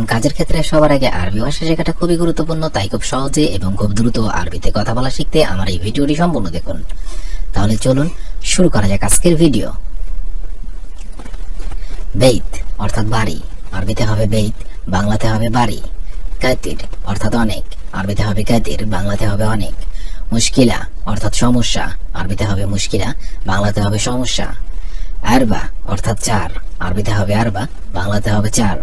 কারণ কাজের ক্ষেত্রে সবার আগে আরবি ভাষা শেখাটা খুবই গুরুত্বপূর্ণ। তাই খুব সহজে এবং খুব দ্রুত আরবিতে কথা বলা শিখতে আমার এই ভিডিওটি সম্পূর্ণ দেখুন। তাহলে চলুন শুরু করা যাক আজকের ভিডিও। বেইত অর্থাৎ বাড়ি, আরবিতে হবে বেইত, বাংলাতে হবে বাড়ি। কাতির অর্থাৎ অনেক, আরবিতে হবে কাতির, বাংলাতে হবে অনেক। মুশকিলা অর্থাৎ সমস্যা, আরবিতে হবে মুশকিলা, বাংলাতে হবে সমস্যা। আরবা অর্থাৎ চার, আরবিতে হবে আরবা, বাংলাতে হবে চার।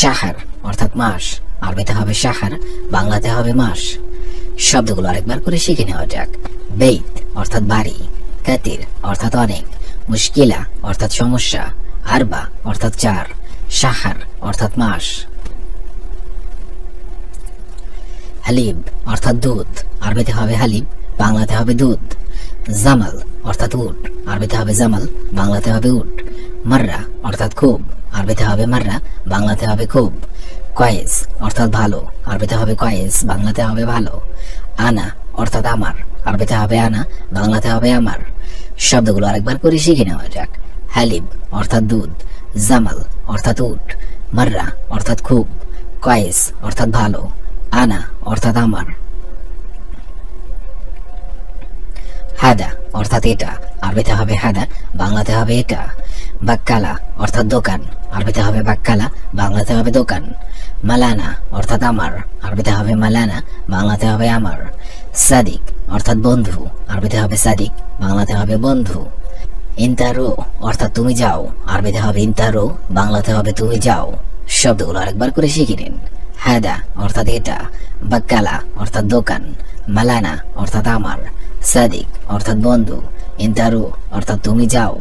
শাহর অর্থাৎ মাস, আরবিতে হবে শাহর, বাংলাতে হবে মাস। শব্দগুলো আরেকবার করে শিখে নেওয়া যাক। বেইত অর্থাৎ বাড়ি, কাতির অর্থাৎ অনেক, মুশকিলা অর্থাৎ সমস্যা, আরবা অর্থাৎ চার, শাহর অর্থাৎ মাস। হালিব অর্থাৎ দুধ, আরবিতে হবে হালিব, বাংলাতে হবে দুধ। জামাল অর্থাৎ উট, আরবিতে হবে জামাল, বাংলাতে হবে উট। মাররা অর্থাৎ খুব, আরবিতে হবে মাররা, বাংলাতে হবে খুব। কয়েস অর্থাৎ ভালো, আরবিতে হবে কয়েস, বাংলাতে হবে ভালো। আনা অর্থাৎ আমার, আরবিতে হবে আনা, বাংলাতে হবে আমার। শব্দগুলো আরেকবার করে শিখে নেওয়া যাক। হালিব অর্থাৎ দুধ, জামাল অর্থাৎ উট, মাররা অর্থাৎ খুব, কয়েস অর্থাৎ ভালো, আনা অর্থাৎ আমার। হাদা অর্থাৎ এটা, আরবিতে হবে হাদা, বাংলাতে হবে এটা। বাক্কালা অর্থাৎ দোকান, আরবিতে হবে বাক্কালা, বাংলাতে হবে দোকান। মালানা অর্থাৎ আমার, আরবিতে হবে মালানা, বাংলাতে হবে আমার। সাদিক অর্থাৎ বন্ধু, আরবিতে হবে সাদিক, বাংলাতে হবে বন্ধু। ইন্তারো অর্থাৎ তুমি যাও, আরবিতে হবে ইন্তারো, বাংলাতে হবে তুমি যাও। শব্দগুলো আরেকবার করে শিখে নিন। হাদা অর্থাৎ এটা, বাক্কালা অর্থাৎ দোকান, মালানা অর্থাৎ আমার, সাদিক অর্থাৎ বন্ধু, ইন্তারু অর্থাৎ তুমি যাও।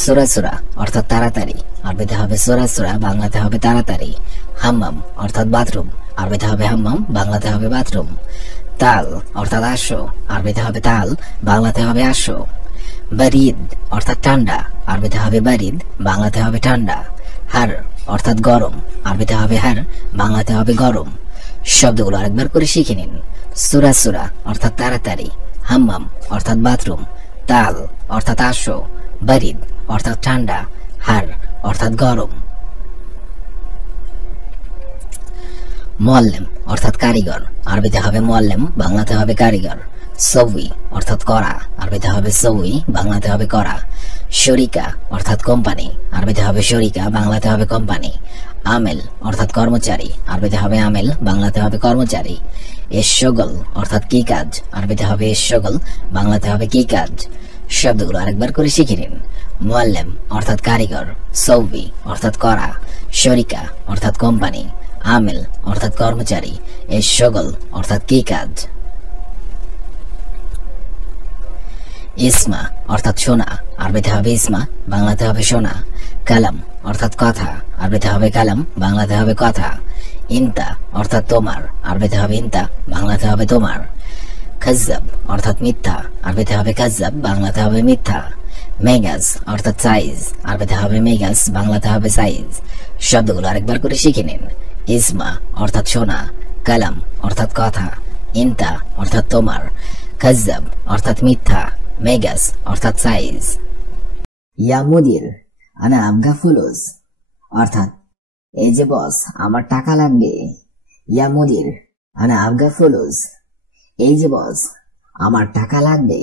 সুরাসুরা অর্থাৎ তাড়াতাড়ি, আরবিতে হবে সুরাসুরা, বাংলাতে হবে তাড়াতাড়ি। হাম্মাম অর্থাৎ বাথরুম, আরবিতে হবে হাম্মাম, বাংলাতে হবে বাথরুম। তাল অর্থাৎ আসো, আরবিতে হবে তাল, বাংলাতে হবে আসো। বারিদ অর্থাৎ ঠান্ডা, আরবিতে হবে বারিদ, বাংলাতে হবে ঠান্ডা। হার অর্থাৎ গরম, আরবিতে হবে হার, বাংলাতে হবে গরম। শব্দগুলো আরেকবার করে শিখে নিন। সুরাসুরা অর্থাৎ তাড়াতাড়ি, হাম্মাম অর্থাৎ বাথরুম, তাল অর্থাৎ আসো, বারিদ অর্থাৎ ঠান্ডা, হার অর্থাৎ গরম। মুআল্লিম অর্থাৎ কারিগর, আরবিতে হবে মুআল্লিম, বাংলাতে হবে কারিগর। সউই অর্থাৎ করা, আরবিতে হবে সউই, বাংলাতে হবে করা। শরিকা অর্থাৎ কোম্পানি, আরবিতে হবে শরিকা, বাংলাতে হবে কোম্পানি। আমেল অর্থাৎ কর্মচারী, আরবিতে হবে আমেল, বাংলাতে হবে কর্মচারী। এশগল অর্থাৎ কি কাজ, আরবিতে হবে এশগল, বাংলাতে হবে কি কাজ। শব্দগুলো আরেকবার করে শিখে নিন। মুআল্লিম অর্থাৎ কারিগর, সউই অর্থাৎ করা, শরিকা অর্থাৎ কোম্পানি, আমেল অর্থাৎ কর্মচারী, এশগল অর্থাৎ কি কাজ। ইসমা অর্থাৎ শোনা, আরবিতে হবে ইসমা, বাংলাতে হবে শোনা। কালাম অর্থাৎ কথা, আরবিতে হবে কালাম, বাংলাতে হবে কথা। ইনতা অর্থাৎ তোমার, আরবিতে হবে ইনতা, বাংলাতে হবে তোমার। কাজ্জাব অর্থাৎ মিথ্যা, আরবিতে হবে কাজ্জাব, বাংলাতে হবে মিথ্যা। মেগাজ অর্থাৎ সাইজ, আরবিতে হবে মেগাজ, বাংলাতে হবে সাইজ। শব্দগুলো আরেকবার করে শিখে নিন। ইসমা অর্থাৎ শোনা, কালাম অর্থাৎ কথা, ইনতা অর্থাৎ তোমার, কাজ্জাব অর্থাৎ মিথ্যা, মেগাস অর্থাৎ সাইজ। ইয়া মুদির আনা আবগা ফুলুস, অর্থাৎ এই যে বস আমার টাকা লাগবে। ইয়া মুদির আনা আবগা ফুলুস, এই যে বস আমার টাকা লাগবে।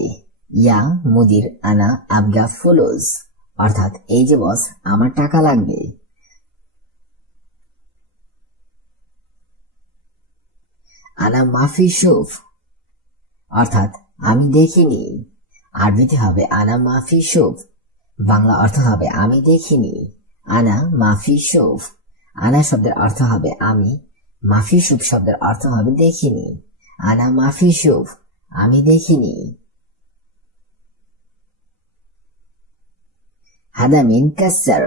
ইয়া মুদির আনা আবগা ফুলুস, অর্থাৎ এই যে বস আমার টাকা লাগবে। আনা মাফি শুফ, অর্থাৎ আমি দেখিনি, আরবিতে হবে আনা মাফি শুফ, বাংলা অর্থ হবে আমি দেখিনি। আনা মাফি শুফ, আনা শব্দের অর্থ হবে আমি, মাফি শুফ শব্দের অর্থ হবে দেখিনি। আনা মাফি শুফ, আমি দেখিনি। হাদা মিন কাসসার,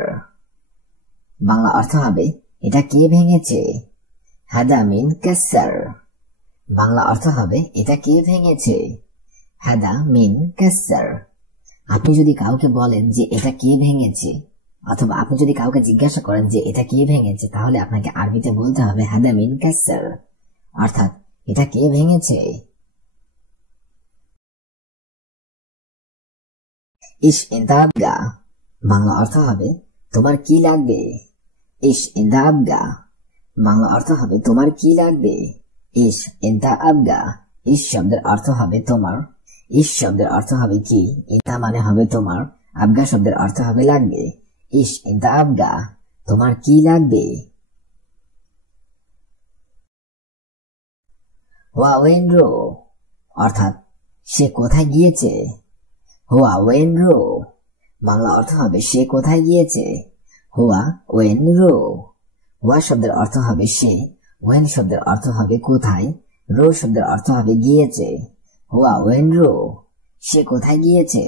বাংলা অর্থ হবে এটা কে ভেঙেছে। হাদা মিন কাসসার, বাংলা অর্থ হবে এটা কে ভেঙেছে। হাদা মিন কাসসার, আপনি যদি কাউকে বলেন যে এটা কে ভেঙেছে, অথবা আপনি যদি কাউকে জিজ্ঞাসা করেন যে এটা কে ভেঙেছে, তাহলে আপনাকে আরবিতে বলতে হবে হাদা মিন কাসসার, অর্থাৎ এটা কে ভেঙেছে। ইশ ইন্তা আবগা, বাংলা অর্থ হবে তোমার কি লাগবে? ইশ ইনতা আবগা। বাংলা অর্থ হবে তোমার কি লাগবে? ইশ ইনতা আবগা। ইশ শব্দের অর্থ হবে তোমার, ইশ শব্দের অর্থ হবে কি, ইনতা মানে হবে তোমার, আবগা শব্দের অর্থ হবে লাগবে। ইশ ইনতা আবগা, তোমার কি লাগবে? হুয়া ওয়েন রো, অর্থাৎ সে কোথায় গিয়েছে। হুয়া ওয়েন রো, বাংলা অর্থ হবে সে কোথায় গিয়েছে। হুয়া ওয়েন রো। হুয়া শব্দের অর্থ হবে সে, ওয়েন শব্দের অর্থ হবে কোথায়, রো শব্দের অর্থ হবে গিয়েছে। হুয়া ওয়েন রো, সে কোথায় গিয়েছে।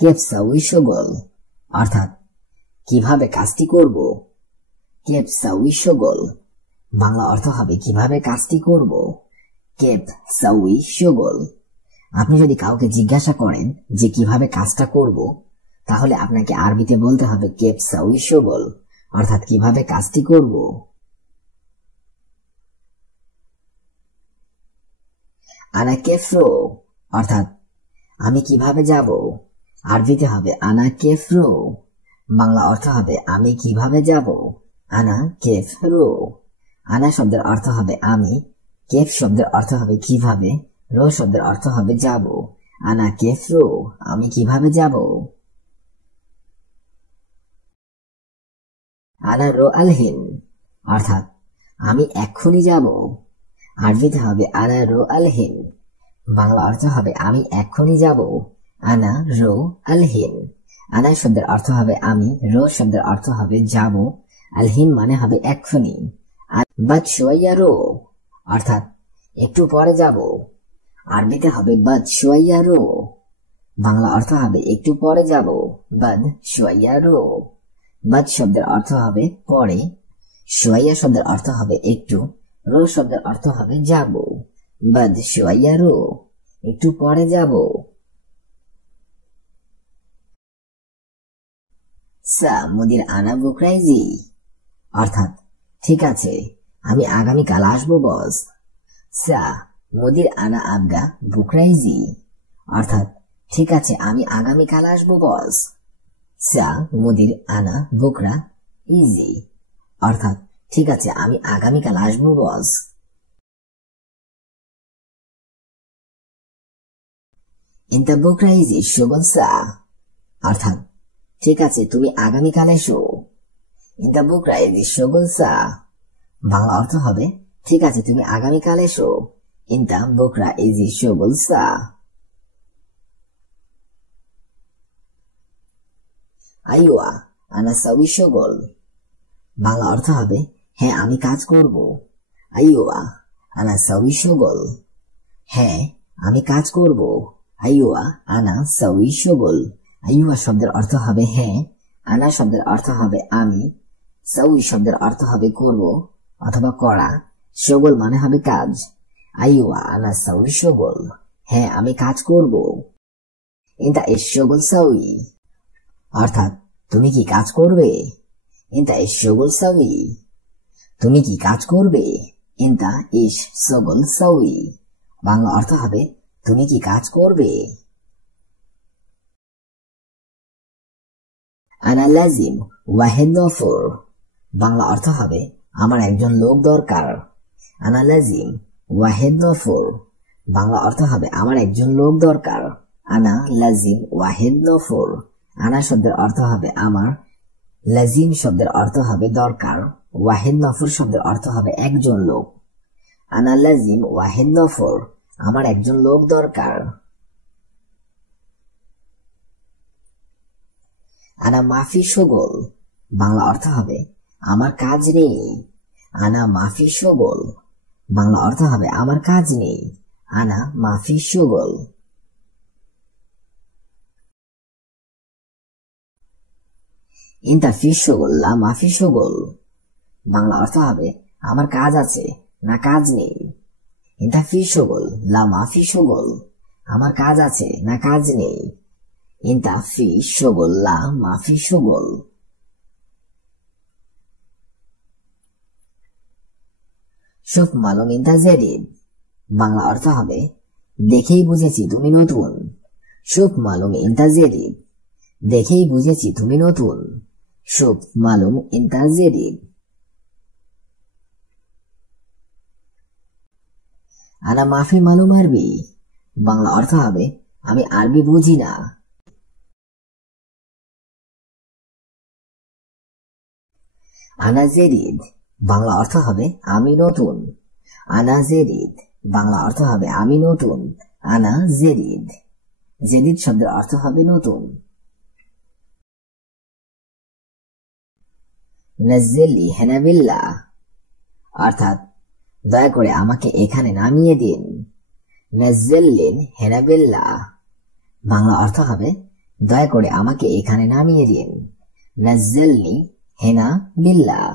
কেপসা উইশোগল, অর্থাৎ কিভাবে কাজটি করব। কেপসা উইশোগল, বাংলা অর্থ হবে কিভাবে কাজটি করব। কেপসা উইশোগল। আপনি যদি কাউকে জিজ্ঞাসা করেন যে কিভাবে কাজটা করব, তাহলে আপনাকে আরবিতে বলতে হবে কেপসা উইশোগল, অর্থাৎ কিভাবে কাজটি করব। আনা কেফরো, অর্থাৎ আমি কিভাবে যাব। আরবিতে হবে আনা কেফরো, বাংলা অর্থ হবে আমি কিভাবে যাব। আনা কেফরো। আনা শব্দের অর্থ হবে আমি, কেফ শব্দের অর্থ হবে কিভাবে, রো শব্দের অর্থ হবে যাব। আনা কেফরো, আমি কিভাবে যাব। আনা রো আলহিন, অর্থাৎ আমি এক্ষুনি যাব। আরবিতে হবে আনা রো আলহিন, বাংলা অর্থ হবে আমি এক্ষুনি যাব। আনা রো আলহিন। আনা শব্দের অর্থ হবে আমি, রো শব্দের অর্থ হবে যাব, আলহিন মানে হবে এক্ষুনি। বাদ শোয়াইয়া রো, অর্থাৎ একটু পরে যাব। আরবিতে হবে বাদ শোয়াইয়া রো, বাংলা অর্থ হবে একটু পরে যাব। বাদ শোয়াইয়া রো। বাদ শব্দের অর্থ হবে পরে, শোয়াইয়া শব্দের অর্থ হবে একটু, রো শব্দের অর্থ হবে যাব। বাদ শোয়াইয়া রো, একটু পরে যাব। সা মুদির আনা বুকরাইজি, অর্থাৎ ঠিক আছে আমি আগামীকাল আসবো বস। সা মুদির আনা আবগা বুকরাইজি, অর্থাৎ ঠিক আছে আমি আগামীকাল আসবো বস। সা মুদির আনা বুকরা ইজি, অর্থাৎ ঠিক আছে আমি আগামীকাল আসবো বস। ইনতা বুকরা ইজি শুগল সা, অর্থাৎ ঠিক আছে তুমি আগামীকাল এসো। ইনতা বুকরা ইজি শুগল সা, বাংলা অর্থ হবে ঠিক আছে তুমি আগামীকাল এসো। ইনতা বুকরা ইজি শুগল সা। আইওয়া আনা সাউই শুগল, বাংলা অর্থ হবে হ্যাঁ আমি কাজ করব। আইওয়া আনা সাউই শুগল, হ্যাঁ আমি কাজ করব। আইওয়া আনা সাউই শুগল। আইওয়া শব্দের অর্থ হবে হ্যাঁ, আনা শব্দের অর্থ হবে আমি, সাউই শব্দের অর্থ হবে করব অথবা করা, শুগল মানে হবে কাজ। আইওয়া আনা সাউই শুগল, হ্যাঁ আমি কাজ করব। ইনতা ইশ শুগল সাউই, অর্থাৎ তুমি কি কাজ করবে। ইনতা ইশ শুগল সাউই, তুমি কি কাজ করবে। ইনতা ইশ শুগল সাউই, বাংলা অর্থ হবে তুমি কি কাজ করবে। আনা লাজিম ওয়াহিদ নফর, বাংলা অর্থ হবে আমার একজন লোক দরকার। আনা লাজিম ওয়াহিদ নফর, বাংলা অর্থ হবে আমার একজন লোক দরকার। আনা লাজিম ওয়াহিদ নফর। আনা শব্দের অর্থ হবে আমার, লাজিম শব্দের অর্থ হবে দরকার, ওয়াহিদ নফর শব্দের অর্থ হবে একজন লোক। আনা লাজিম ওয়াহিদ নফর, আমার একজন লোক দরকার। আনা মাফি শুগল, বাংলা অর্থ হবে আমার কাজ নেই। আনা মাফি শুগল, বাংলা অর্থ হবে আমার কাজ নেই। আনা মাফি শুগল। ইনতা ফি শুগল লা মাফি শুগল, বাংলা অর্থ হবে আমার কাজ আছে না কাজ নেই। ইনতা ফি শুগল লা মাফি শুগল, আমার কাজ আছে না কাজ নেই। ইনতা ফি শুগল লা মাফি শুগল। শুফ মালুম ইনতা জেদিদ, বাংলা অর্থ হবে দেখেই বুঝেছি তুমি নতুন। শুভ মালুম ইনতা জেডিদ, দেখেই বুঝেছি তুমি নতুন। শুভ মালুম ইনতা জেডিদ। আনা মাফি মালুম আরবি, বাংলা অর্থ হবে আমি আরবি বুঝি না। আনা জেডিদ, বাংলা অর্থ হবে আমি নতুন। আনা জেডিদ, বাংলা অর্থ হবে আমি নতুন। আনা জেডিদ, জেডিদ শব্দের অর্থ হবে নতুন। নাজ্জিলি হেনা বিল্লাহ, অর্থাৎ দয়া করে আমাকে এখানে নামিয়ে দিন। নাজ্জিলিন হেনা বিল্লাহ, বাংলা অর্থ হবে দয়া করে আমাকে এখানে নামিয়ে দিন। নাজ্জিলনি হেনা বিল্লাহ।